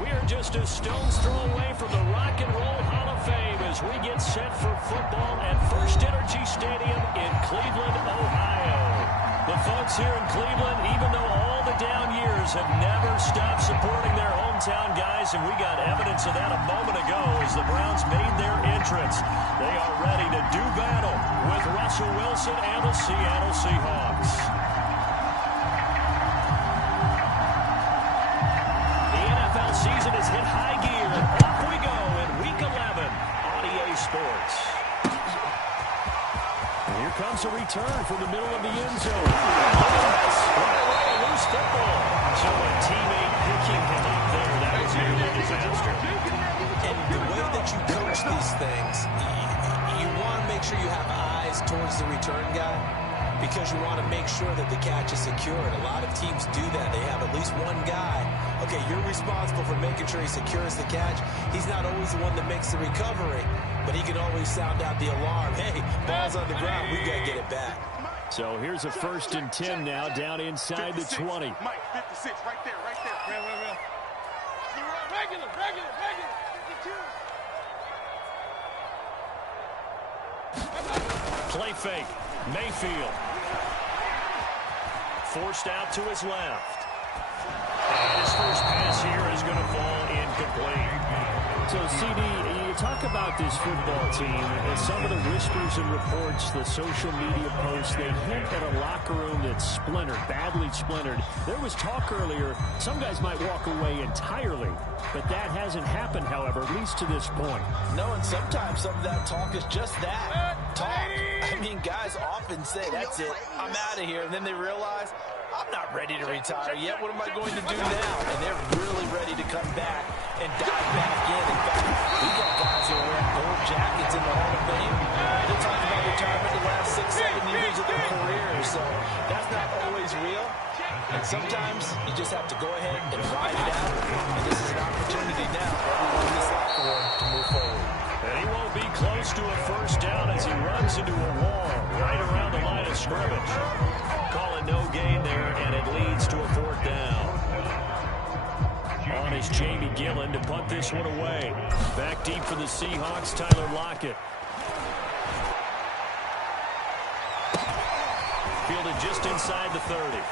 We are just a stone's throw away from the Rock and Roll Hall of Fame as we get set for football at First Energy Stadium in Cleveland, Ohio. The folks here in Cleveland, even though all the down years, have never stopped supporting their hometown guys, and we got evidence of that a moment ago as the Browns made their entrance. They are ready to do battle with Russell Wilson and the Seattle Seahawks. The NFL season has hit high gear. Off we go in Week 11 on EA Sports. Here comes a return from the middle of the end zone. Right away, a loose football. So a teammate picking him up there. That was nearly a disaster. And the way that you coach these things, you want to make sure you have eyes towards the return guy because you want to make sure that the catch is secured. A lot of teams do that. They have at least one guy. Okay, you're responsible for making sure he secures the catch. He's not always the one that makes the recovery, but he can always sound out the alarm. Hey, ball's on the ground. We got to get it back. So here's a 1st and 10 now down inside 56. the 20. Mike, 56, right there, right there. Real. Regular, 52. Play fake. Mayfield. Forced out to his left. And his first pass here is going to fall incomplete. So, CD, you talk about this football team, and some of the whispers and reports, the social media posts, they hint at a locker room that's splintered, badly splintered. There was talk earlier, some guys might walk away entirely, but that hasn't happened, however, at least to this point. No, and sometimes some of that talk is just that, talk. I mean, guys often say, that's it, I'm out of here, and then they realize, I'm not ready to retire yet. What am I going to do now? And they're really ready to come back and dive back in. In fact, we got guys who are wearing gold jackets in the Hall of Fame. They're talking about retirement the last 6-7 years of their careers. So that's not always real. And sometimes you just have to go ahead and ride it out. And this is an opportunity now for everyone in this locker room to move forward. And he won't be close to a first down as he runs into a wall right around the line of scrimmage. Calling no gain there, and it leads to a 4th down. On is Jamie Gillen to punt this one away. Back deep for the Seahawks, Tyler Lockett. Fielded just inside the 30.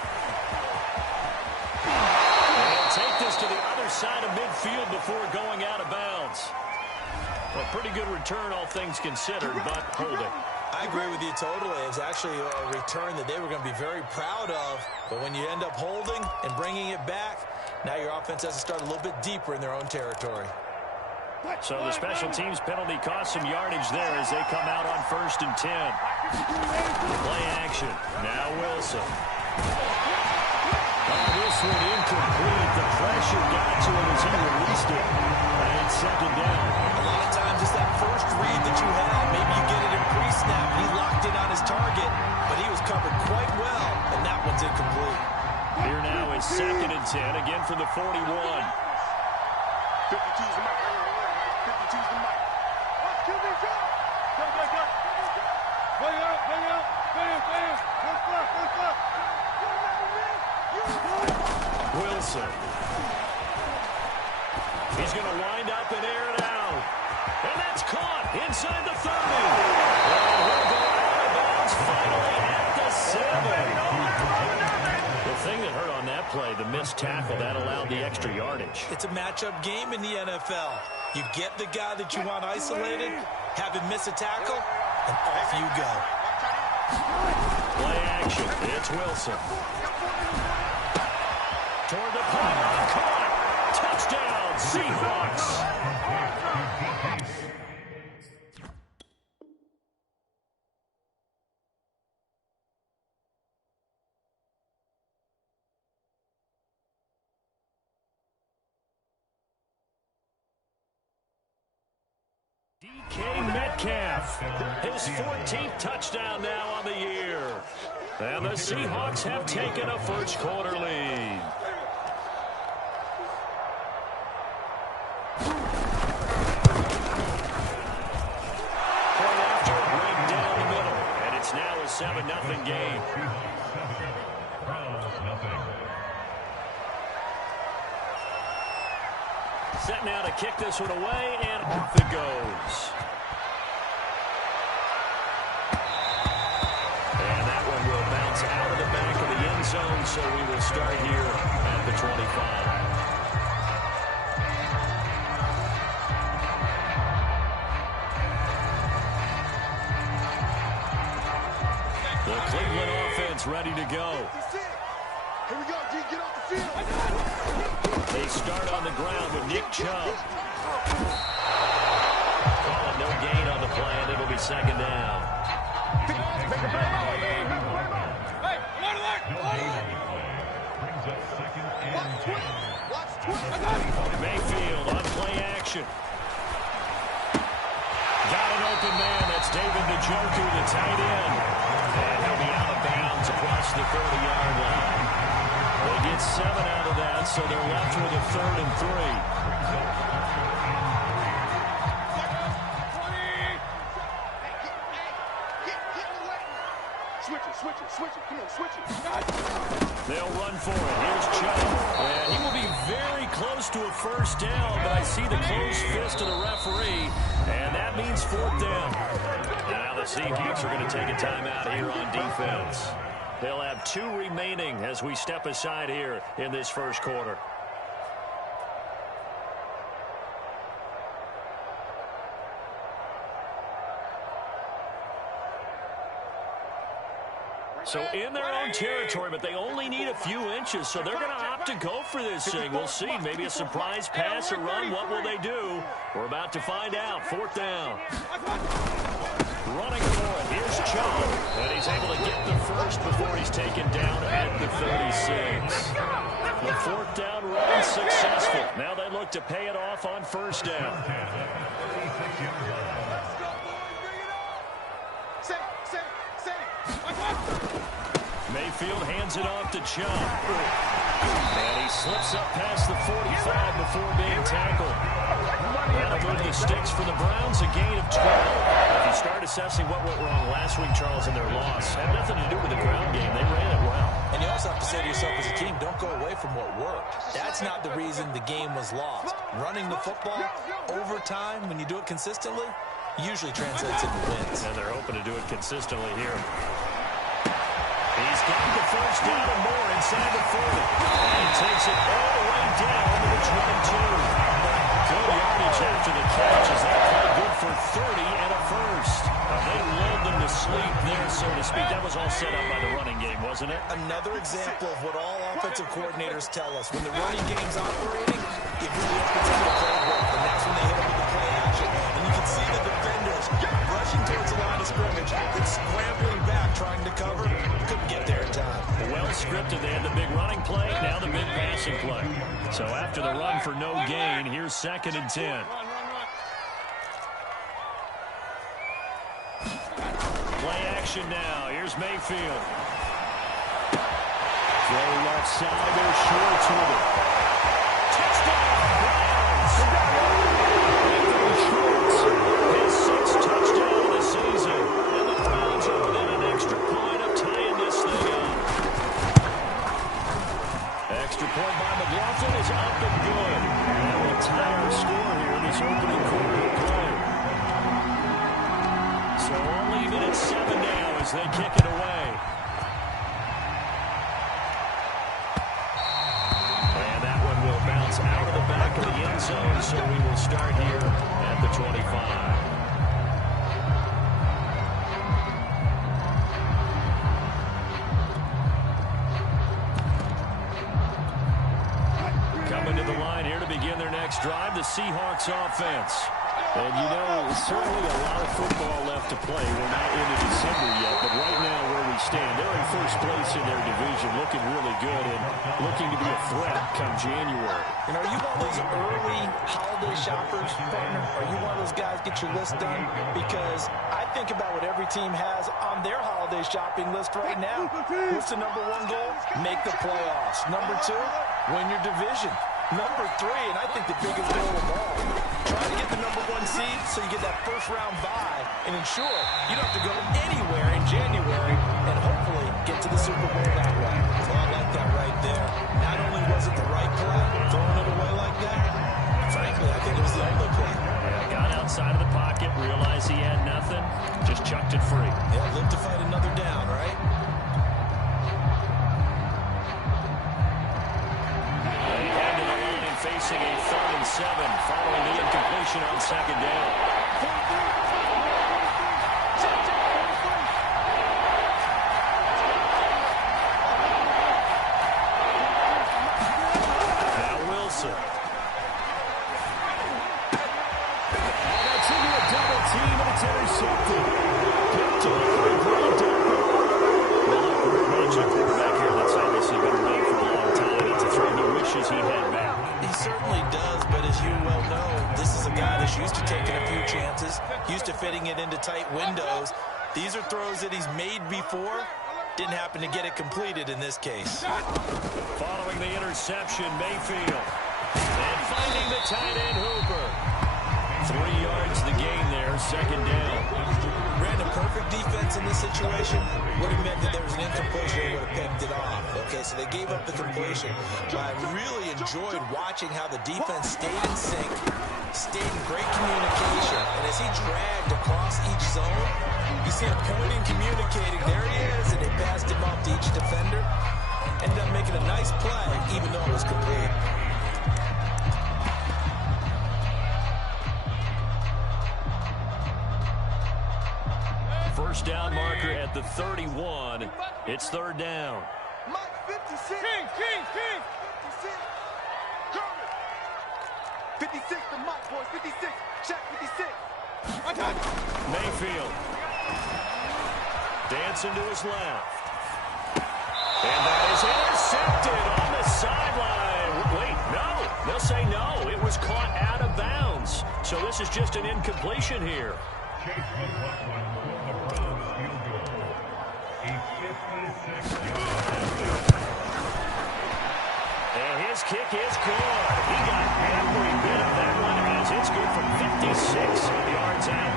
And he'll take this to the other side of midfield before going out of bounds. A pretty good return, all things considered, but holding. I agree with you totally. It was actually a return that they were going to be very proud of. But when you end up holding and bringing it back, now your offense has to start a little bit deeper in their own territory. So the special teams penalty cost some yardage there as they come out on 1st and 10. Play action. Now Wilson. This one incomplete. The pressure got to him as he released it. And 2nd down. A lot of times it's that first read that you had. Maybe you get it in pre-snap. He locked in on his target, but he was covered quite well, and that one's incomplete. Here now is 2nd and 10, again from the 41. 52's the mic. 52's the mic. Wilson. He's going to wind up and air it out. And that's caught inside the 30. And he'll go out of bounds finally at the 7. The thing that hurt on that play, the missed tackle, that allowed the extra yardage. It's a matchup game in the NFL. You get the guy that you want isolated, have him miss a tackle, and off you go. Play action. It's Wilson. Toward the punt. Caught. Touchdown, Seahawks. DK Metcalf, his 14th touchdown now on the year. And the Seahawks have taken a first quarter lead. Point after, right down the middle. And it's now a 7-0 game. Set now to kick this one away, and off it goes. And that one will bounce out of the back of the end zone, so we will start here at the 25. The Cleveland offense ready to go. Here we go, D. Get off the field. They start on the ground with Nick Chubb. Calling no gain on the play, and it'll be second down. Mayfield on play action. Got an open man. That's David Njoku, the tight end. And he'll be out of bounds across the 30-yard line. They get 7 out of that, so they're left with a 3rd and 3. Switch it. Come on, switch it. They'll run for it. Here's Chubb. And he will be very close to a first down, but I see the closed fist of the referee, and that means 4th down. Now the Seahawks are going to take a timeout here on defense. They'll have 2 remaining as we step aside here in this first quarter. So in their own territory, but they only need a few inches, so they're going to opt to go for this thing. We'll see. Maybe a surprise pass or run. What will they do? We're about to find out. 4th down. Running for it. Here's Chubb. And he's able to get the first before he's taken down at the 36. The 4th down run successful. Now they look to pay it off on first down. Mayfield hands it off to Chubb. And he slips up past the 45 before being tackled. That'll move the sticks for the Browns, a gain of 12. If you start assessing what went wrong last week, Charles, in their loss, had nothing to do with the ground game. They ran it well. And you also have to say to yourself as a team, don't go away from what worked. That's not the reason the game was lost. Running the football over time, when you do it consistently, usually translates into wins. And they're hoping to do it consistently here. He's got the first down and more inside the 40. And he takes it all the way down to the 22. Good yardage after the catch as that play good for 30 and a first. They lulled them to sleep there, so to speak. That was all set up by the running game, wasn't it? Another example of what all offensive coordinators tell us. When the running game's operating, it really opens up the playbook. And that's when they hit them with the play action. And you can see the defenders rushing towards the line of scrimmage and scrambling back, trying to cover. Couldn't get there in time. Well scripted. They had the big running play, now the big passing play. So after the run for no gain, here's 2nd and 10. Play action now. Here's Mayfield. Throw left side. They're short with it. Touchdown, Browns. His 6th touchdown of the season. And the Browns are within an extra point of tying this thing up. Extra point by McLaughlin is up and good. And we'll tie our score here in this opening quarter of play. So we'll leave it at 7 now as they kick it away. And that one will bounce out of the back of the end zone, so we will start here at the 25. Coming to the line here to begin their next drive, the Seahawks offense. And you know, certainly a lot of football left to play. We're not into December yet, but right now where we stand, they're in first place in their division, looking really good and looking to be a threat come January. And are you one of those early holiday shoppers, partner? Are you one of those guys get your list done? Because I think about what every team has on their holiday shopping list right now. What's the number 1 goal? Make the playoffs. Number 2, win your division. Number 3, and I think the biggest goal of all, try to get the number 1 seed so you get that first round bye and ensure you don't have to go anywhere in January and hopefully get to the Super Bowl that way. So I like that right there. Not only was it the right play, throwing it away like that, frankly, outside of the pocket, realized he had nothing, just chucked it free. Yeah, live to fight another down, right? They head to the line and facing a 3rd and 7 following the incompletion on 2nd down. Now Wilson. That's into a double team, and it's intercepted. Picked off by Grant Delpit. Well, look, we're watching a quarterback here that's obviously been around for a long time. It's a throw he wishes he had back. He certainly does, but as you well know, this is a guy that's used to taking a few chances, used to fitting it into tight windows. These are throws that he's made before. Didn't happen to get it completed in this case. Following the interception, Mayfield. And finding the tight end, Hooper. 3 yards the gain there, 2nd down. Ran a perfect defense in this situation. Would have meant that there was an incompletion, they would have picked it off. Okay, so they gave up the completion. But I really enjoyed watching how the defense stayed in sync, stayed in great communication. And as he dragged across each zone, you see him pointing, communicating. There he is, and they passed him off to each defender. Ended up making a nice play, even though it was complete. First down marker at the 31. It's 3rd down. Mike, 56. King. 56 to Mike, boys. 56. Check 56. Mayfield. Dancing to his left. And that is intercepted on the sideline. Wait, no. They'll say no. It was caught out of bounds. So this is just an incompletion here. And his kick is good. He got every bit of that one as it's good from 56 yards out.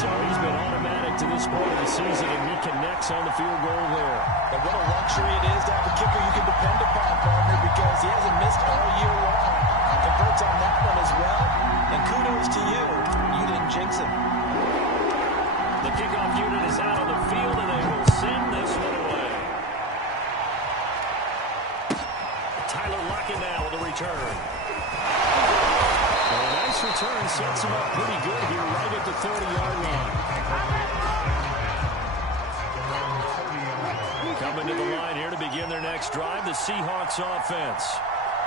So he's been automatic to this point of the season, and he connects on the field goal there. And what a luxury it is to have a kicker you can depend upon, partner, because he hasn't missed all year long. Converts on that one as well. And kudos to you. You didn't jinx him. The kickoff unit is out on the field, and they will send this one away. Tyler Lockett now with a return. Well, a nice return sets him up pretty good here right at the 30-yard line. Coming to the line here to begin their next drive, the Seahawks offense.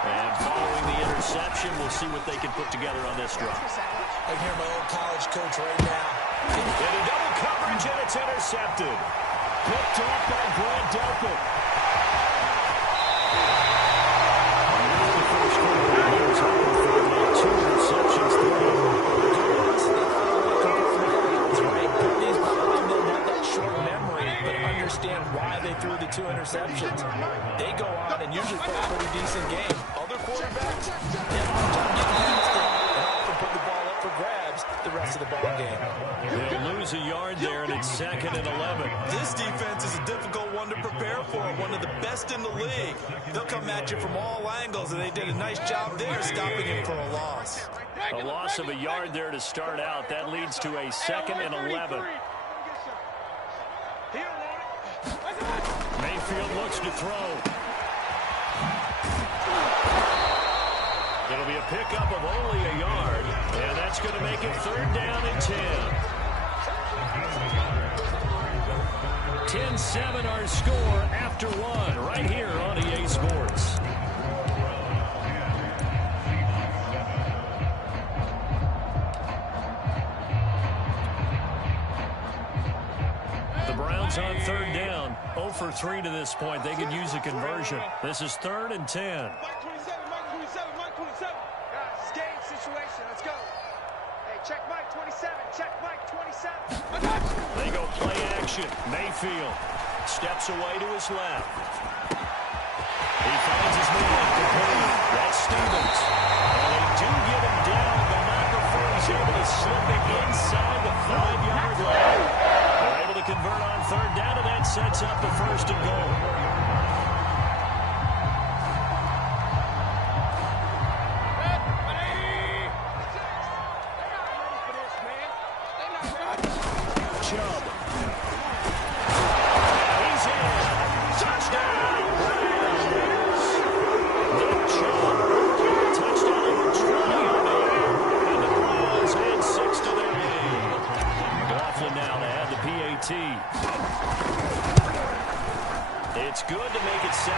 And following the interception, we'll see what they can put together on this drive. I can hear my old college coach right now. And a double coverage, and it's intercepted. Picked off by Grant Delpit. The first quarter, he was hoping for about 2 interceptions thrown. That's right. These probably don't have that short memory, but understand why they threw the 2 interceptions. They go on and usually play a pretty decent game. Other quarterbacks, they have a hard time getting past it and often put the ball up for grabs the rest of the ball game. They lose a yard there, and it's 2nd and 11. This defense is a difficult one to prepare for, one of the best in the league. They'll come at you from all angles, and they did a nice job there stopping him for a loss. A loss of a yard there to start out. That leads to a 2nd and 11. Mayfield looks to throw. It'll be a pickup of only a yard, and that's going to make it 3rd down and 10. 10-7 our score after 1 right here on EA Sports. The Browns on 3rd down. 0 for 3 to this point. They could use a conversion. This is 3rd and 10. Check Mike 27. Check Mike 27. They go play action. Mayfield steps away to his left. He finds his man complete. That's Stevens. And they do get him down. The knock before he's able to slip it inside the 5-yard line. They're able to convert on 3rd down, and that sets up the 1st and goal. Chubb. He's in. Touchdown, Browns. Nick Chubb. Touchdown over 20 on the air. And the Browns add 6 to their lead. Laughlin now to add the PAT. It's good to make it 17-7.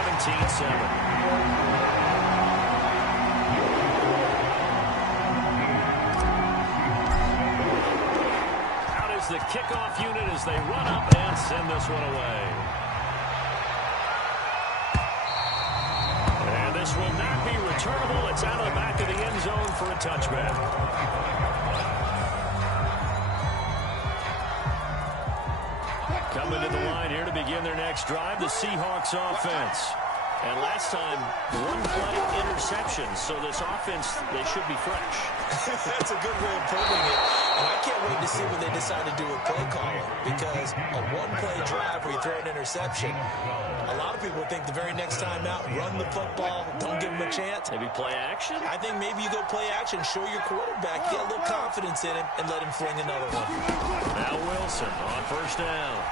The kickoff unit as they run up and send this one away. And this will not be returnable. It's out of the back of the end zone for a touchback. Coming to the line here to begin their next drive, the Seahawks offense. And last time, one play interception, so this offense, they should be fresh. That's a good way of putting it. And I can't wait to see what they decide to do with play calling, because a one-play drive where you throw an interception, a lot of people think the very next time out, run the football, don't give them a chance. Maybe play action? I think maybe you go play action, show your quarterback, get a little confidence in him, and let him fling another one. Now Wilson on first down.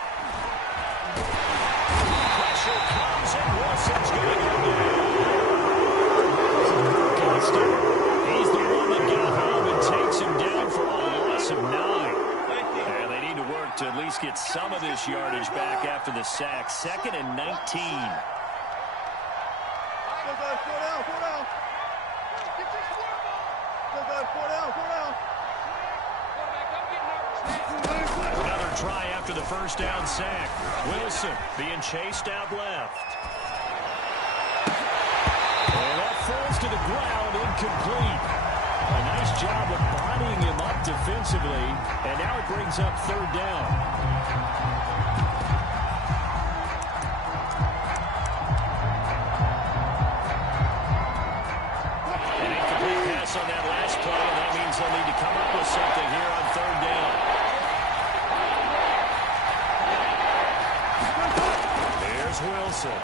Pressure comes, and Wilson's going to go down. He's the one that got home and takes him down for a loss of 9. And they need to work to at least get some of this yardage back after the sack. 2nd and 19. Another try after the first down sack. Wilson being chased out left. And that falls to the ground, incomplete. A nice job of bodying him up defensively, and now it brings up 3rd down. An incomplete pass on that last play, and that means they'll need to come up with something here on 3rd down. Here's Wilson.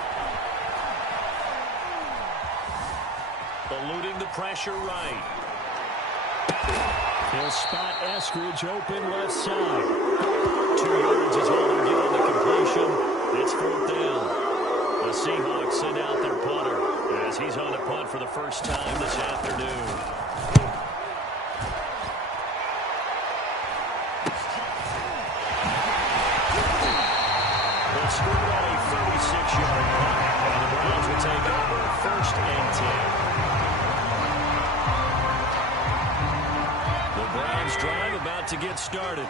Eluding the pressure right. He'll spot Eskridge open left side. 2 yards is all they'll get on the completion. It's 4th down. The Seahawks send out their punter as he's on a punt for the first time this afternoon. They'll score on a 36-yard punt, and the Browns will take over 1st and 10. The Browns drive about to get started.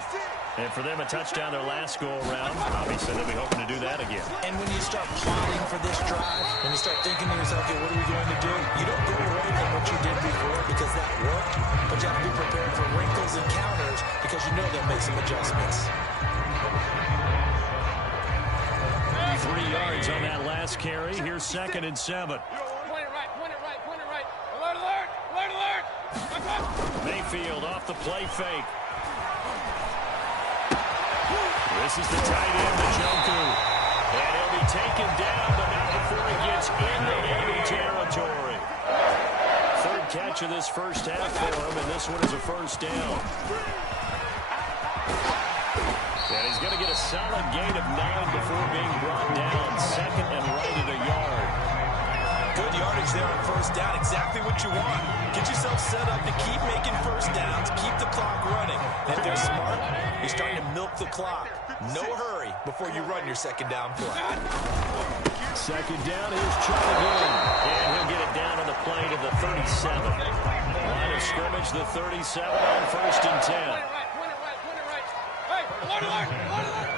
And for them, a touchdown their last go-around. Obviously, they'll be hoping to do that again. And when you start plotting for this drive, when you start thinking to yourself, okay, what are we going to do? You don't go away from what you did before because that worked, but you have to be prepared for wrinkles and counters because you know they'll make some adjustments. 3 yards on that last carry. Here's 2nd and 7. Point it right, point it right, point it right. Alert, alert, alert, alert. Mayfield off the play fake. This is the tight end, Njoku. And he'll be taken down, but not before he gets into enemy territory. 3rd catch of this first half for him, and this one is a first down. And he's going to get a solid gain of 9 before being brought down. 2nd and right at a yard. Good yardage there on first down. Exactly what you want. Get yourself set up to keep making first downs, keep the clock running. And if they're smart, you're starting to milk the clock. No hurry before you run your 2nd down play. 2nd down, here's Chubb again. And he'll get it down on the plane of the 37. Line of scrimmage, the 37 on 1st and 10. Point it right, point it right, point it right. Hey, alert, alert, alert, alert.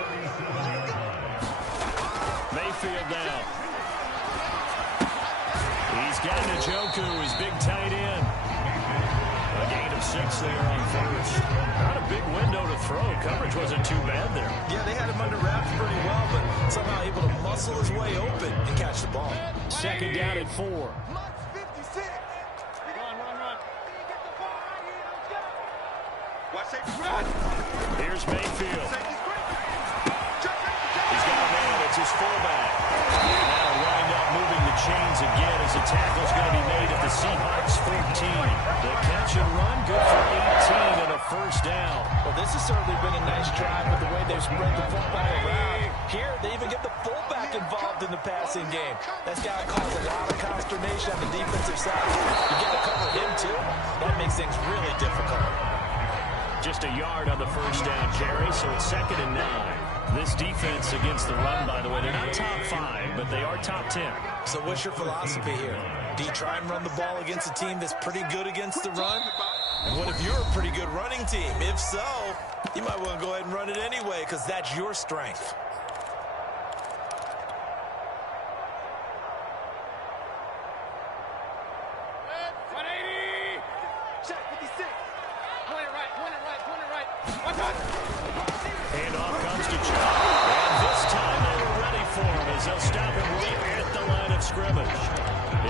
Mayfield now. He's got Njoku, his big tight end. A gain of 6 there on 1st. Not a big window to throw. Coverage wasn't too bad there. Yeah, they had him under wraps pretty well, but somehow able to muscle his way open and catch the ball. 2nd down at 4. Run, run. Watch safety. Run. Here's Mayfield. He's got a man. It's his fullback. Now wind up moving the chains again as the tackle's going to be made at the Seahawks 14. The catch and run, good for 18 and a first down. Well, this has certainly been a nice drive with the way they've spread the football around. Here, they even get the fullback involved in the passing game. That's got to cause a lot of consternation on the defensive side. You got to cover him, too. That makes things really difficult. Just a yard on the first down carry, so it's 2nd and 9. This defense against the run, by the way, they're not top 5, but they are top 10. So what's your philosophy here? Do you try and run the ball against a team that's pretty good against the run? And what if you're a pretty good running team? If so, you might want to go ahead and run it anyway because that's your strength. Handoff comes to Chubb. And this time they were ready for him as they'll stop him right at the line of scrimmage.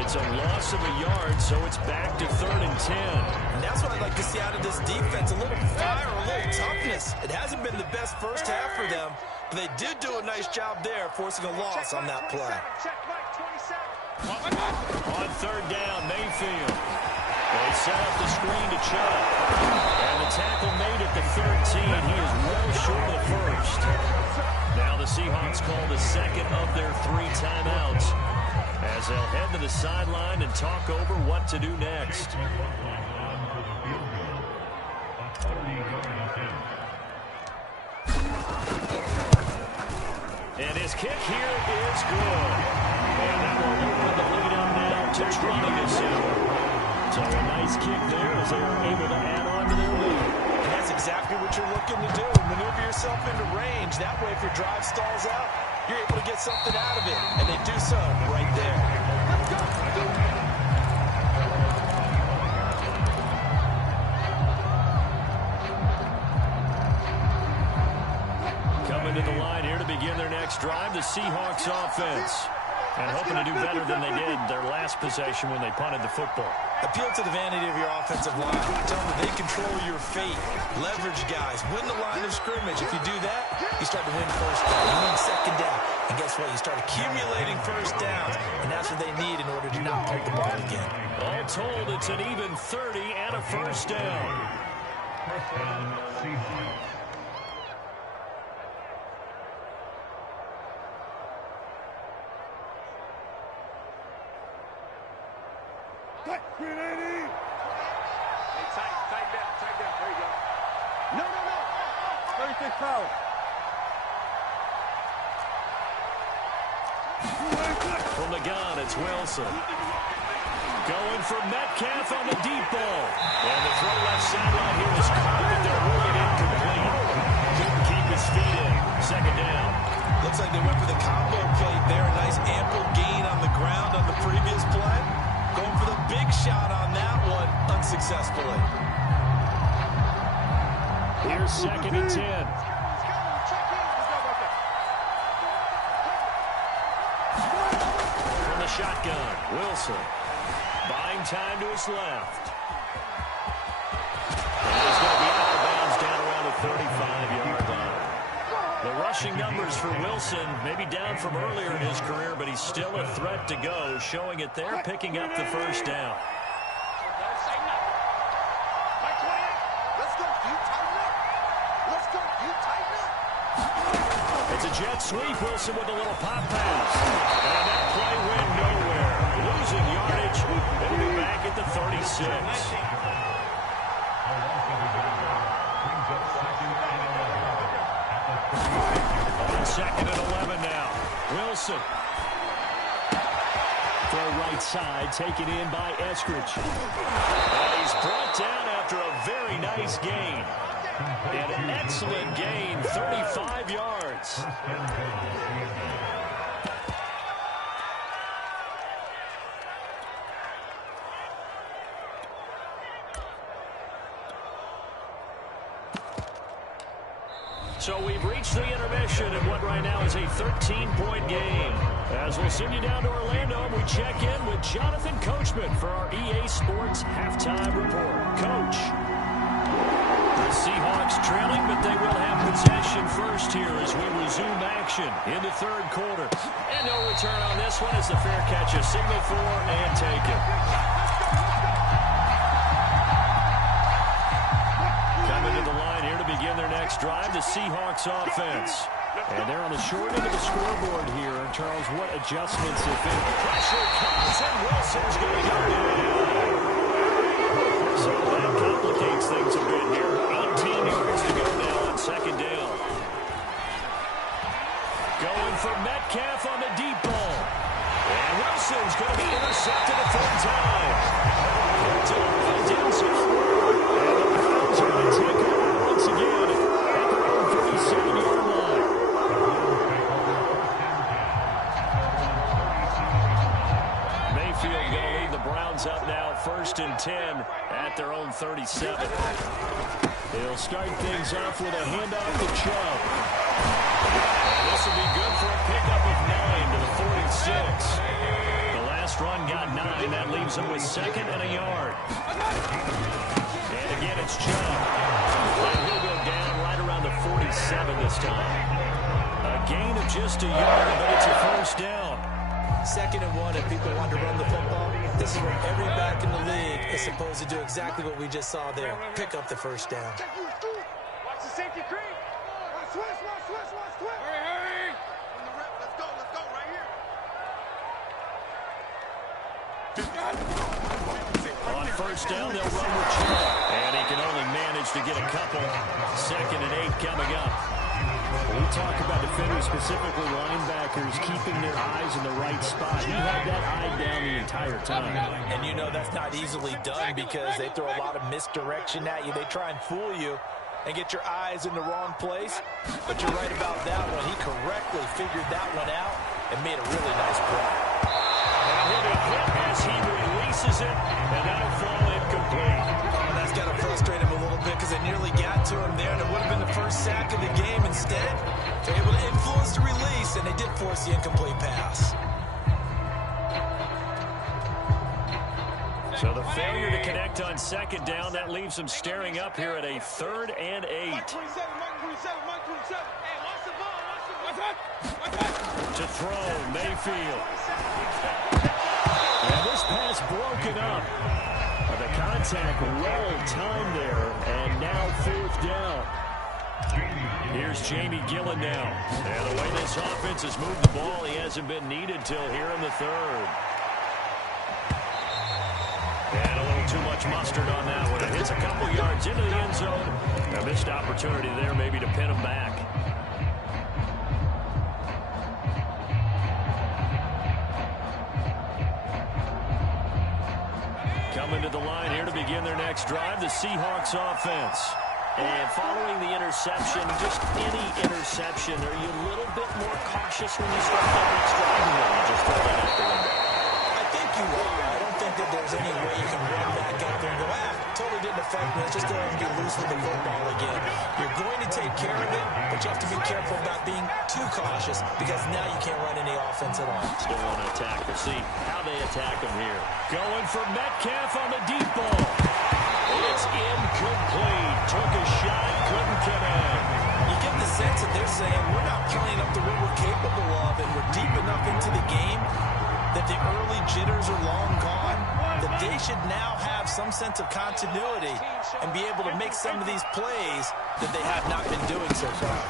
It's a loss of a yard, so it's back to 3rd and 10. And that's what I'd like to see out of this defense, a little fire, a little toughness. It hasn't been the best first half for them, but they did do a nice job there, forcing a loss on that play. On 3rd down, Mayfield. They set up the screen to Chubb. And the tackle made at the 13. He is well short of the first. Now the Seahawks call the second of their 3 timeouts as they'll head to the sideline and talk over what to do next. And his kick here is good. And that will open the lead up now to 22. So a nice kick there as they are able to add on to their lead. And that's exactly what you're looking to do. Maneuver yourself into range. That way, if your drive stalls out, you're able to get something out of it. And they do so right there. Coming to the line here to begin their next drive, the Seahawks offense. And hoping to do better than they did their last possession when they punted the football. Appeal to the vanity of your offensive line. Tell them that they control your fate. Leverage guys. Win the line of scrimmage. If you do that, you start to win first down. You win 2nd down. And guess what? You start accumulating first downs. And that's what they need in order to not punt the ball again. All told, it's an even 30 and a first down. Hey, tight down. There you go. No. 36 power. From the gun, it's Wilson. Going for Metcalf on the deep ball. And the throw left sideline here is caught, but they're really incomplete. Couldn't keep his feet in. 2nd down. Looks like they went for the combo play there. A nice ample gain on the ground on the previous play. Going for the big shot on that one, unsuccessfully. Here's 2nd and 10. From the shotgun, Wilson. Buying time to his left. And he's going to be out of bounds down around the 35-yard line. The rushing numbers for Wilson, maybe down from earlier in his career, but he's still a threat to go, showing it there, picking up the first down. It's a jet sweep. Wilson with a little pop pass. And that play went nowhere. Losing yardage. It'll be back at the 36. On 2nd and 11 now. Wilson. Throw right side, taken in by Eskridge. And he's brought down after a very nice gain. And an excellent gain, 35 yards. So we've reached the intermission in what right now is a 13-point game. As we'll send you down to Orlando, we check in with Jonathan Coachman for our EA Sports Halftime Report. Coach. The Seahawks trailing, but they will have possession possession first here as we resume action in the third quarter. And no return on this one as the fair catch is signaled for and taken. Coming to the line here to begin their next drive, the Seahawks offense. And they're on the short end of the scoreboard here. And Charles, what adjustments if any? Pressure comes and Wilson's going to go down. So that complicates things a bit here. 18 yards to go now on second down. Going for Metcalf on the deep ball. And Wilson's going to be intercepted a third time. To the right end zone. And the Browns are going to take over once again at their own 37-yard line. Mayfield going to lead the Browns up now, 1st and 10 at their own 37. They'll start things off with a handoff to Chubb. This will be good for a pickup of 9 to the 46. The last run got 9. That leaves them with 2nd and a yard. And again, it's Chubb. And he'll go down right around the 47 this time. A gain of just a yard, but it's a first down. 2nd and 1, if people want to run the football, this is where every back in the league is supposed to do exactly what we just saw there. Pick up the first down. Watch the safety creep. Switch. Hurry. Let's go right here. On first down, they'll run with Chubb. And he can only manage to get a couple. 2nd and 8 coming up. We talk about defenders, specifically linebackers, keeping their eyes in the right spot. He had that eye down the entire time. And you know that's not easily done because they throw a lot of misdirection at you. They try and fool you and get your eyes in the wrong place. But you're right about that one. He correctly figured that one out and made a really nice play. And he'll be hit as he releases it, and that'll fall incomplete. Oh, that's got to frustrate him a little bit because they nearly got to him there, and it would have been the first sack of the game. Instead, they're able to influence the release, and they did force the incomplete pass. So the failure to connect on 2nd down, that leaves them staring up here at a 3rd and 8. To throw, Mayfield. And this pass broken up. The contact roll time there, and now 4th down. Here's Jamie Gillen now. And the way this offense has moved the ball, he hasn't been needed till here in the 3rd. And a little too much mustard on that one. It hits a couple yards into the end zone. A missed opportunity there maybe to pin him back. Coming to the line here to begin their next drive, the Seahawks offense. And following the interception, just any interception, are you a little bit more cautious when you start that next drive? Or you just throw that out the window? I think you are. I don't think that there's any way you can run back out there and go, totally didn't affect me. Let's just go ahead and be loose with the football again. You're going to take care of it, but you have to be careful about being too cautious because now you can't run any offense at all. Still want to attack. We'll see how they attack him here. Going for Metcalf on the deep ball. It's incomplete. Took a shot, couldn't connect. You get the sense that they're saying we're not playing up to what we're capable of, and we're deep enough into the game that the early jitters are long gone, that they should now have some sense of continuity and be able to make some of these plays that they have not been doing so far.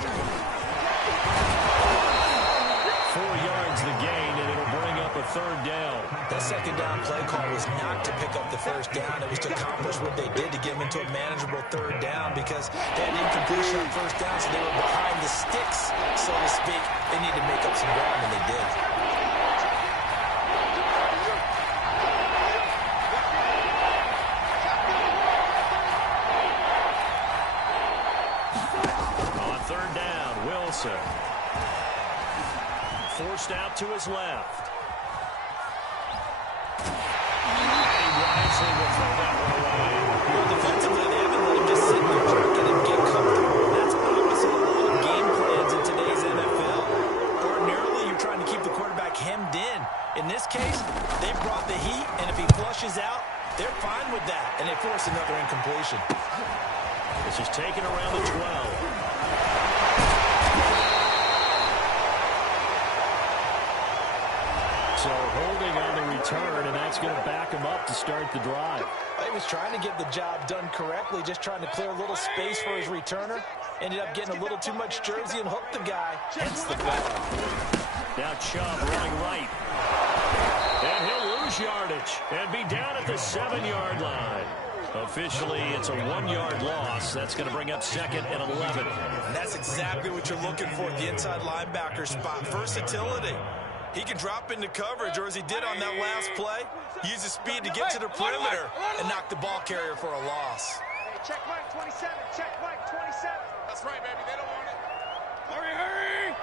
4 yards the gain, and it'll bring up a 3rd down. That 2nd down play call was not to pick up the first down. It was to accomplish what they did to get them into a manageable 3rd down because they had incompletion on first down, so they were behind the sticks, so to speak. They needed to make up some ground, and they did. On 3rd down, Wilson. Forced out to his left. And he wisely will throw that one away. Well, defensively, they haven't let him just sit in the pocket and get comfortable. That's opposite a lot of game plans in today's NFL. Ordinarily, you're trying to keep the quarterback hemmed in. In this case, they brought the heat, and if he flushes out, they're fine with that, and they force another incompletion. This is taken around the 12. that's going to back him up to start the drive. He was trying to get the job done correctly, just trying to clear a little space for his returner. Ended up getting a little too much jersey and hooked the guy. Hence the foul. Now Chubb running right. And he'll lose yardage and be down at the 7-yard line. Officially, it's a 1-yard loss. That's going to bring up 2nd and 11. And that's exactly what you're looking for at the inside linebacker spot. Versatility. He can drop into coverage, or as he did on that last play, use his speed to get to the perimeter and knock the ball carrier for a loss. Hey, check Mike 27. Check Mike 27. That's right, baby. They don't want it. Hurry, hurry.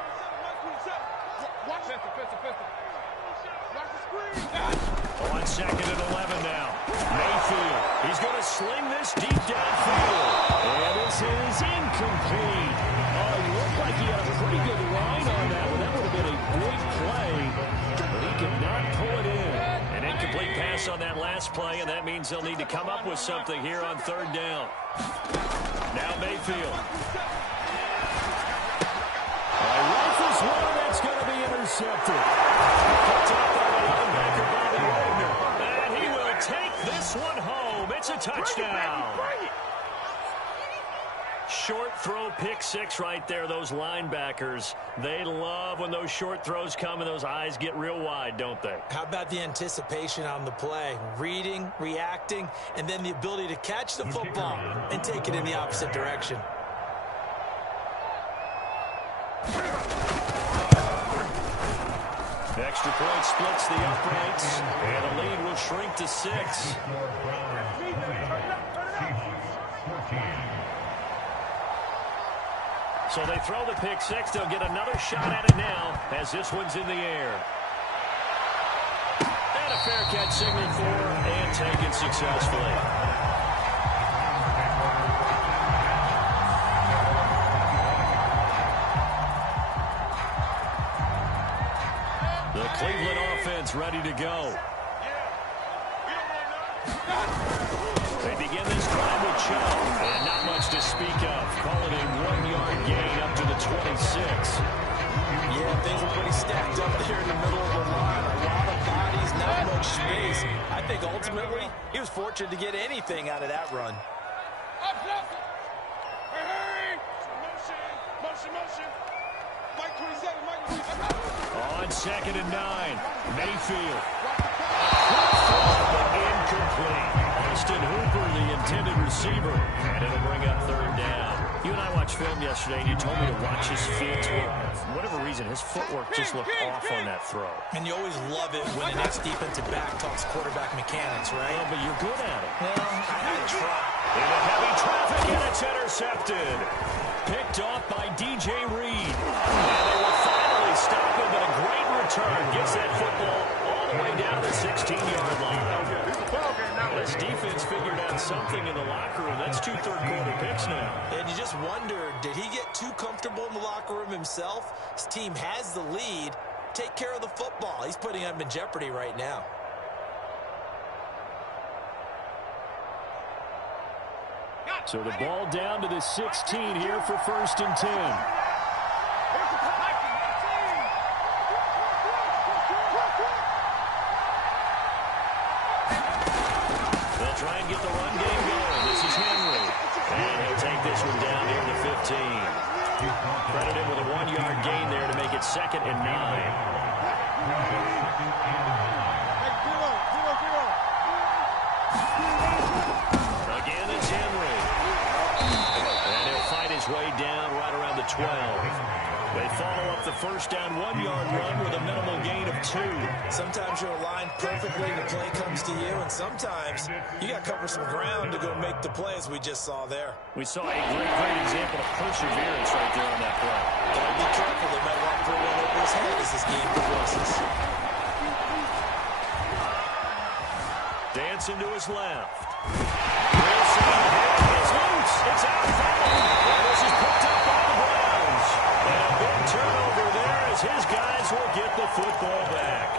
Watch pistol. Watch the screen. On 2nd and 11 now. Mayfield. He's going to sling this deep downfield. And this is incomplete. Oh, he looked like he had a pretty good line on that one. That would have been a big play, but he could not pull it in. An incomplete pass on that last play, and that means they'll need to come up with something here on 3rd down. Now Mayfield. Rifles one that's going to be intercepted. Picked up by the linebacker, Bobby Wagner. And he will take this one home. It's a touchdown. Short throw, pick 6 right there. Those linebackers, they love when those short throws come and those eyes get real wide, don't they? How about the anticipation on the play? Reading, reacting, and then the ability to catch the football and take it in the opposite direction. Extra point splits the uprights, and the lead will shrink to 6. So they throw the pick 6. They'll get another shot at it now as this one's in the air. And a fair catch signal for and taken successfully. The Cleveland offense ready to go. They begin this drive with Chubb, and not much to speak of. Call it a 1-yard gain up to the 26. Yeah, things are pretty stacked up there in the middle of the line. A lot of bodies, not much space. I think ultimately he was fortunate to get anything out of that run. Motion. Mike 27. On 2nd and 9, Mayfield. Incomplete. Austin Hooper, the intended receiver, and it'll bring up 3rd down. You and I watched film yesterday, and you told me to watch his feet. For whatever reason, his footwork just looked off on that throw. And you always love it when the next defensive back talks quarterback mechanics, right? Well, but you're good at it. Well, I try. Into heavy traffic, and it's intercepted. Picked off by DJ Reed. And they will finally stop him, but a great return gets that football all the way down to the 16-yard line. This defense figured out something in the locker room. That's 2 third-quarter picks now. And you just wonder, did he get too comfortable in the locker room himself? His team has the lead. Take care of the football. He's putting them in jeopardy right now. So the ball down to the 16 here for 1st and 10. They'll try and get the run game going. This is Henry. And he'll take this one down near the 15. Credit him with a 1-yard gain there to make it 2nd and 9. Again, it's Henry. And he'll fight his way down right around the 12. They follow up the 1st down 1-yard run with a minimal gain of 2. Sometimes you're aligned perfectly and the play comes to you, and sometimes you got to cover some ground to go make the play, as we just saw there. We saw a great example of perseverance right there on that play. Gotta be careful. They might want to throw one over his head as this game progresses. Dancing to his left. Wilson, it's loose. It's out front. And this is picked up by the Browns. And a big turnover there as his guys will get the football back.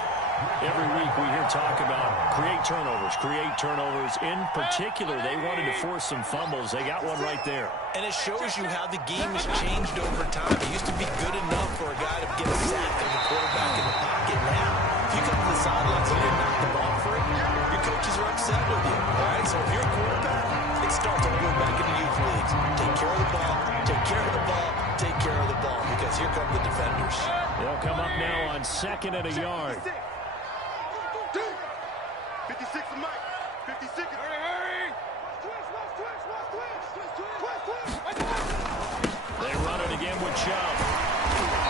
Every week we hear talk about create turnovers. In particular, they wanted to force some fumbles. They got one right there. And it shows you how the game has changed over time. It used to be good enough for a guy to get a sack of the quarterback in the pocket. Now, if you come to the sidelines and you're not the ball free, your coaches are upset with you. All right, so if you're a quarterback, it starts all going back into youth leagues. Take care of the ball, take care of the ball, take care of the ball, because here come the defenders. They'll come up now on 2nd and a yard. 56 to Mike. 56. Hurry. They run it again with Chubb.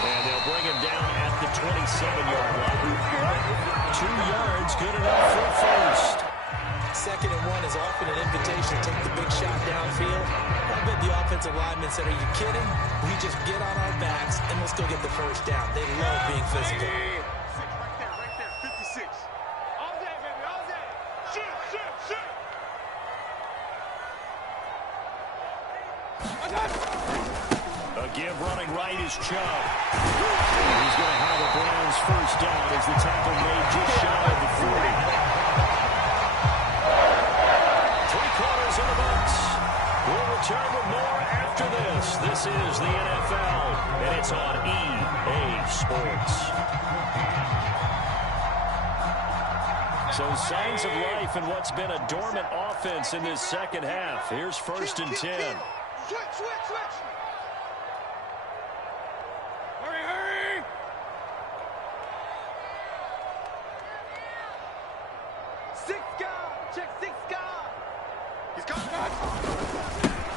And they'll bring him down at the 27-yard line. 2 yards, good enough for a first. 2nd and 1 is often an invitation to take the big shot downfield. I bet the offensive lineman said, are you kidding? We just get on our backs and let's go get the first down. They love being physical. Right there. 56. All day, baby, all day. Shoot. A give running right is Chubb. He's going to have a Browns first down as the tackle made just shy of the 40. 3 quarters in the books. We'll return with more after this. This is the NFL, and it's on EA Sports. So signs of life in what's been a dormant offense in this second half. Here's 1st and 10. Switch. Hurry. Six guard. Check 6 guard. He's got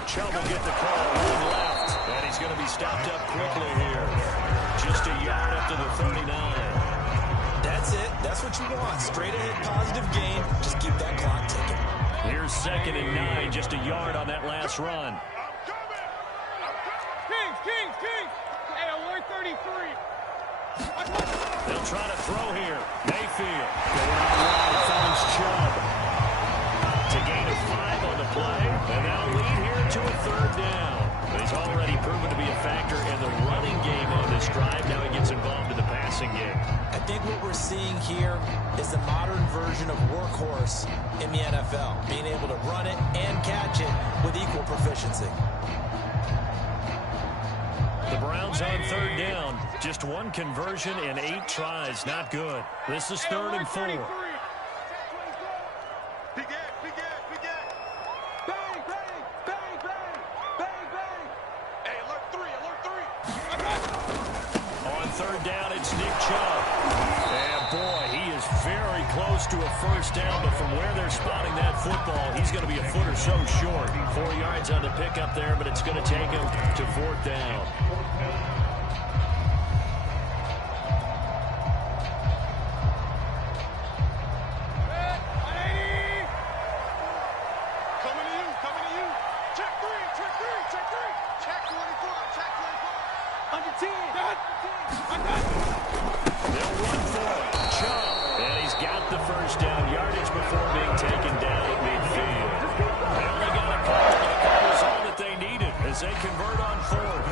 Chubb will get the call going left, and he's going to be stopped up quickly here. Just a yard up to the 39. That's it. That's what you want. Straight ahead positive gain. Just keep that clock ticking. Here's 2nd and 9, just a yard on that last run. Kings. Hey, alert 33. They'll try to throw here. Mayfield going out wide, finds Chubb to gain a 5 on the play, and that'll lead here to a 3rd down. But he's already proven to be a factor in the running game on this drive. Now he gets involved in the passing game. I think what we're seeing here is the modern version of workhorse in the NFL, being able to run it and catch it with equal proficiency. The Browns on 3rd down. Just 1 conversion in 8 tries. Not good. This is 3rd and 4. Big Ed. Bang. Hey, alert 3. On 3rd down, it's Nick Chubb. And boy, he is very close to a first down, but from where they're spotting that football, he's going to be a foot or so short. 4 yards on the pickup there, but it's going to take him to 4th down. Coming to you. Check 3. Check 24. Under 10. They'll run for it. Chubb. And he's got the first down yardage before being taken down at midfield. They only got a couple, but a couple is all that they needed as they convert on 4th.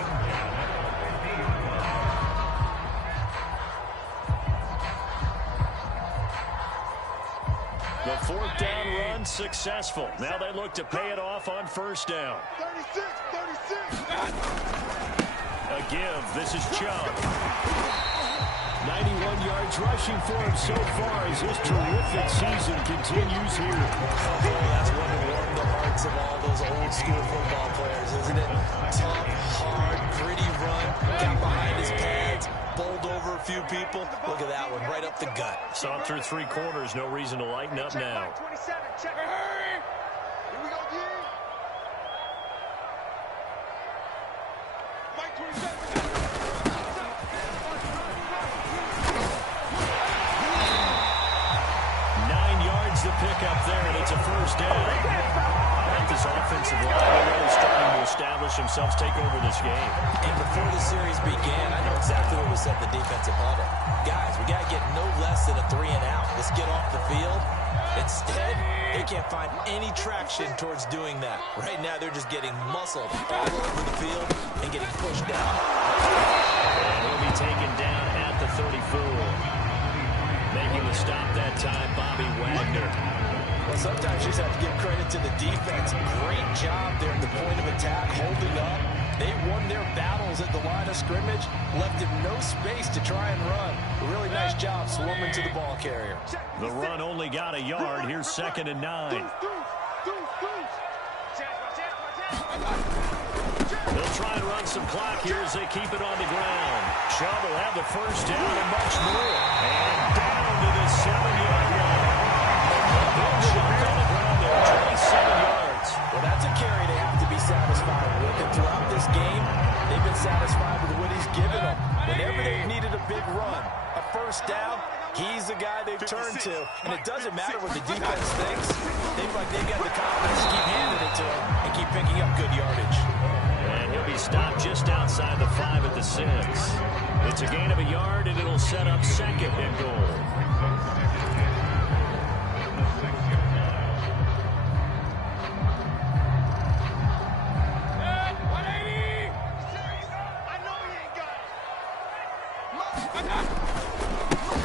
The 4th down run successful. Now they look to pay it off on 1st down. 36. A give. This is Chubb. 91 yards rushing for him so far as this terrific season continues here. Oh, that's one to warm the hearts of all those old school football players, isn't it? Tough, hard, gritty run. Got behind his pads, bowled over a few people. Look at that one, right up the gut. Saw through 3 quarters. No reason to lighten up now. 27. Check. Hurry. Here we go, G. Mike 27. 9 yards to pick up there, and it's a first down. I think this offensive line is really starting to establish themselves, take over this game. And before the series began, I know exactly what we said in the defensive huddle. Guys, we got to get no less than a 3 and out. Let's get off the field. Instead, they can't find any traction towards doing that. Right now, they're just getting muscled all over the field and getting pushed down. And he'll be taken down at the 34. Making the stop that time, Bobby Wagner. Well, sometimes you just have to give credit to the defense. Great job there at the point of attack, holding up. They won their battles was at the line of scrimmage, left him no space to try and run. A really nice job swarming to the ball carrier. The run only got a yard. Here's 2nd and 9. They'll try and run some clock here as they keep it on the ground. Chubb will have the first down and much more. And down to the 7-yard line. Big chunk on the ground there, 27 yards. Well, that's a carry they have to be satisfied with. And throughout this game, they've been satisfied with what he's given them. Whenever they've needed a big run, a first down, he's the guy they've turned to. And it doesn't matter what the defense thinks. They've got the confidence to keep handing it to him and keep picking up good yardage. And he'll be stopped just outside the 5 at the 6. It's a gain of a yard, and it'll set up 2nd and goal.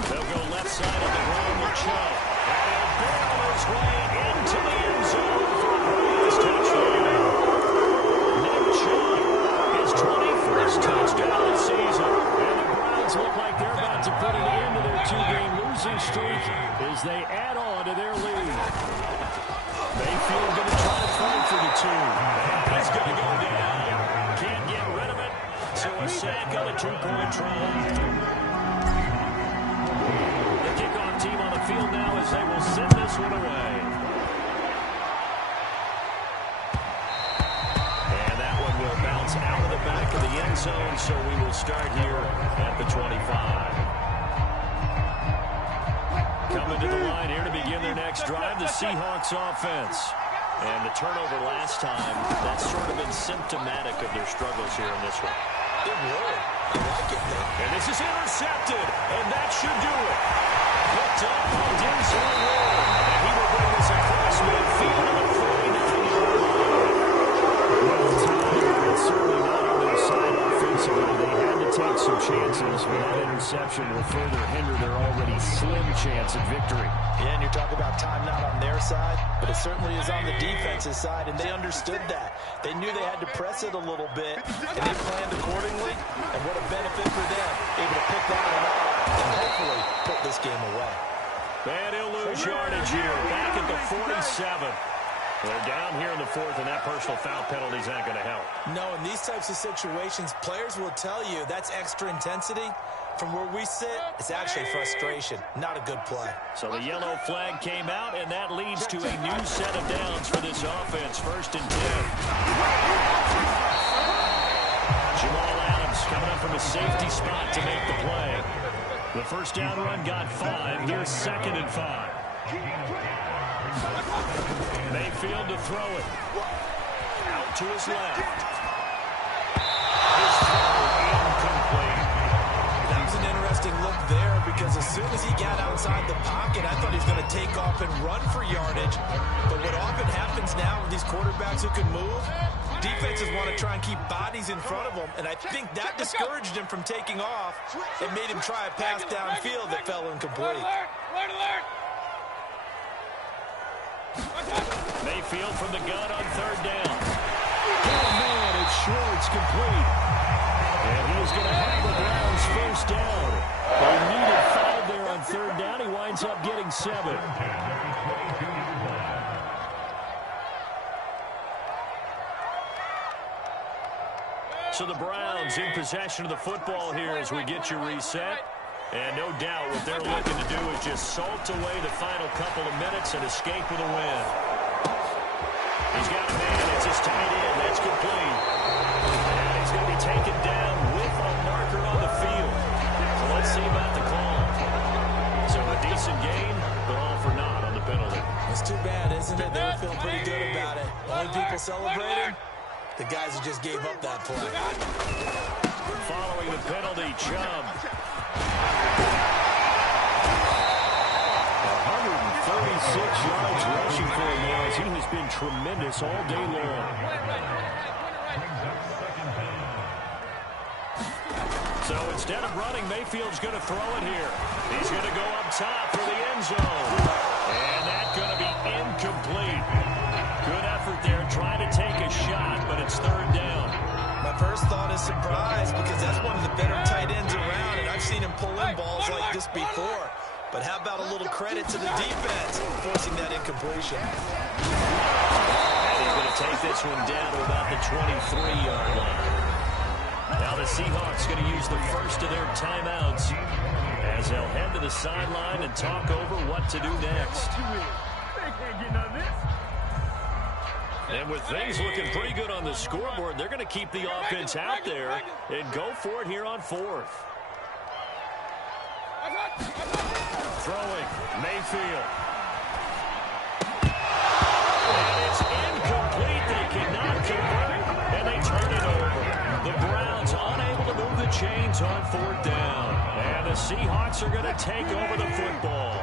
They'll go left side of the ground with Chubb. And he'll barrel his way into the end zone for a Browns touchdown. Nick Chubb, his 21st touchdown of the season. And the Browns look like they're about to put an end to their 2-game losing streak as they add on to their lead. Mayfield going to try to fight for the 2. And he's going to go down. Can't get rid of it. So a sack on a 2-point try. The kickoff team on the field now as they will send this one away. And that one will bounce out of the back of the end zone, so we will start here at the 25. Coming to the line here to begin their next drive, the Seahawks offense. And the turnover last time, that's sort of been symptomatic of their struggles here in this one. It would. I like it, though. And this is intercepted, and that should do it. Picked up on Denzel Ward, and he will bring this across midfield to the 49-yard line. Well, it's certainly not on their side offensively. They had to take some chances, but that interception will further hinder their already slim chance at victory. Yeah, and you're talking about time not on their side, but it certainly is on the defense's side, and they understood that. They knew they had to press it a little bit, and they planned accordingly, and what a benefit for them, able to pick that one up and hopefully put this game away. And he'll lose yardage here, back at the 47. They're down here in the 4th, and that personal foul penalty is not going to help. No, in these types of situations, players will tell you that's extra intensity. From where we sit, it's actually frustration, not a good play. So the yellow flag came out, and that leads to a new set of downs for this offense. 1st and 10. Jamal Adams coming up from a safety spot to make the play. The first down run got 5. Here's 2nd and 5. Mayfield to throw it. Out to his left. His throw incomplete. That was an interesting look there because as soon as he got outside the pocket, I thought he was going to take off and run for yardage. But what often happens now with these quarterbacks who can move, defenses want to try and keep bodies in front of them, and I think that discouraged him from taking off and made him try a pass downfield that fell incomplete. Mayfield from the gun on 3rd down. Oh, man, it's short. It's complete. And he is going to have the Browns first down. They needed 5 there on 3rd down. He winds up getting 7. So the Browns in possession of the football here as we get you reset. And no doubt what they're looking to do is just salt away the final couple of minutes and escape with a win. He's got a man. It's his tight end. That's complete. And he's going to be taken down with a marker on the field. So let's see about the call. So a decent gain, but all for naught on the penalty. It's too bad, isn't it? They were feeling pretty good about it. Only people celebrating, the guys who just gave up that play. Following the penalty, Chubb. 136 yards rushing for him now as he has been tremendous all day long. So instead of running, Mayfield's going to throw it here. He's going to go up top for the end zone. And that's going to be incomplete. Good effort there, trying to take a shot, but it's 3rd down. My first thought is surprise because that's one of the better tight ends around, and I've seen him pull in balls like this before. But how about a little credit to the defense forcing that incompletion? And he's going to take this one down to about the 23-yard line. Now the Seahawks going to use the first of their timeouts as they'll head to the sideline and talk over what to do next. And with things looking pretty good on the scoreboard, they're going to keep the offense out there and go for it here on fourth. Throwing, Mayfield. And it's incomplete. They cannot convert, and they turn it over. The Browns unable to move the chains on fourth down. And the Seahawks are going to take over the football.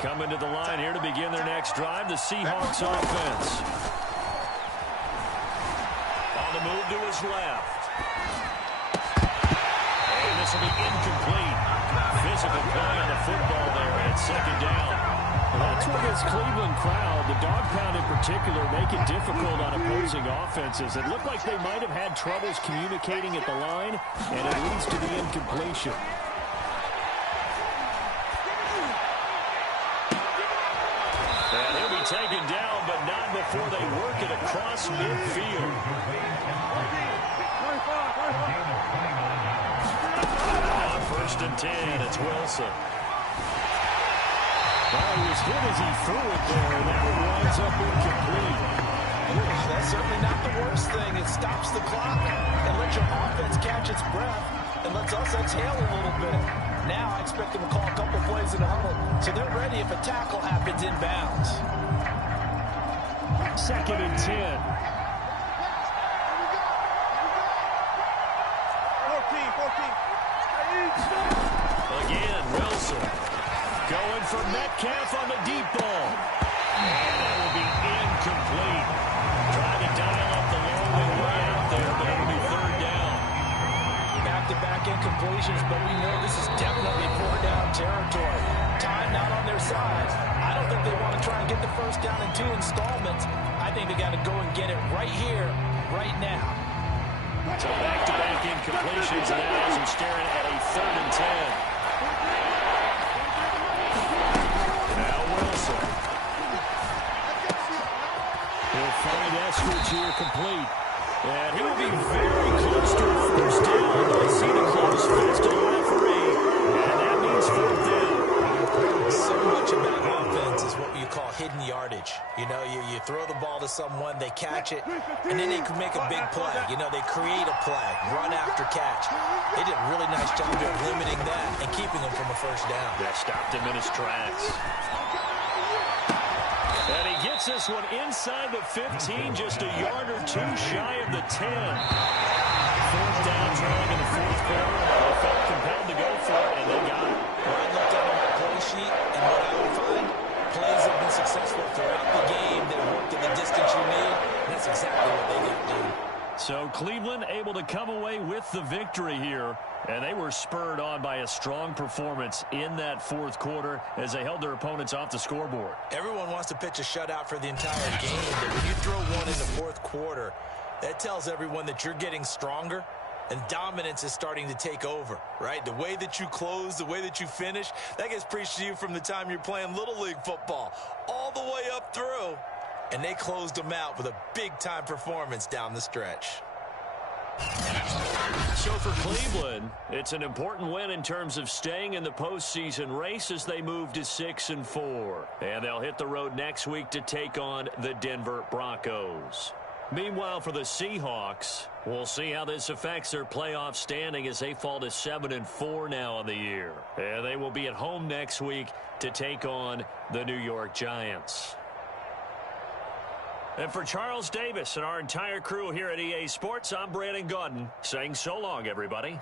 Coming to the line here to begin their next drive, the Seahawks offense. On the move to his left. And this will be incomplete. Physical play on the football there at second down. That's what this Cleveland crowd, the dog pound in particular, make it difficult on opposing offenses. It looked like they might have had troubles communicating at the line, and it leads to the incompletion. And he'll be taken down, but not before they work it across midfield. On 1st and 10, it's Wilson. Well, he was hit as he threw it there, and that one winds up incomplete. That's certainly not the worst thing. It stops the clock and lets your offense catch its breath and lets us exhale a little bit. Now I expect them to call a couple plays in the huddle, so they're ready if a tackle happens inbounds. 2nd and 10. 14. Again, Wilson. Going for Metcalf on the deep ball. And that will be incomplete. Trying to dial up the long way out there, but it'll be 3rd down. Back-to-back incompletions, but we know this is definitely 4th-down territory. Time not on their side. I don't think they want to try and get the first down in 2 installments. I think they got to go and get it right here, right now. So back-to-back incompletions, and that has them staring at a 3rd and 10. He'll find Eskridge here complete. And he will be very close to a first down. I see the close fist to the referee. And that means 4th down. So much about offense is what you call hidden yardage. You know, you throw the ball to someone, they catch it, and then they can make a big play. You know, they create a play, run after catch. They did a really nice job of limiting that and keeping them from a first down. They stopped him in his tracks. And he gets this one inside the 15, just a yard or 2 shy of the 10. 4th down trying in the 4th quarter. They felt compelled to go for it, and they got it. When I looked at my play sheet, and what I would find, plays have been successful throughout the game. They worked in the distance you need, and that's exactly what they got to do. So Cleveland able to come away with the victory here, and they were spurred on by a strong performance in that 4th quarter as they held their opponents off the scoreboard. Everyone wants to pitch a shutout for the entire game, but when you throw one in the 4th quarter, that tells everyone that you're getting stronger and dominance is starting to take over, right? The way that you close, the way that you finish, that gets preached to you from the time you're playing Little League football all the way up through. And they closed them out with a big-time performance down the stretch. So for Cleveland, it's an important win in terms of staying in the postseason race as they move to 6-4. And they'll hit the road next week to take on the Denver Broncos. Meanwhile, for the Seahawks, we'll see how this affects their playoff standing as they fall to 7-4 now on the year. And they will be at home next week to take on the New York Giants. And for Charles Davis and our entire crew here at EA Sports, I'm Brandon Gaudin saying so long, everybody.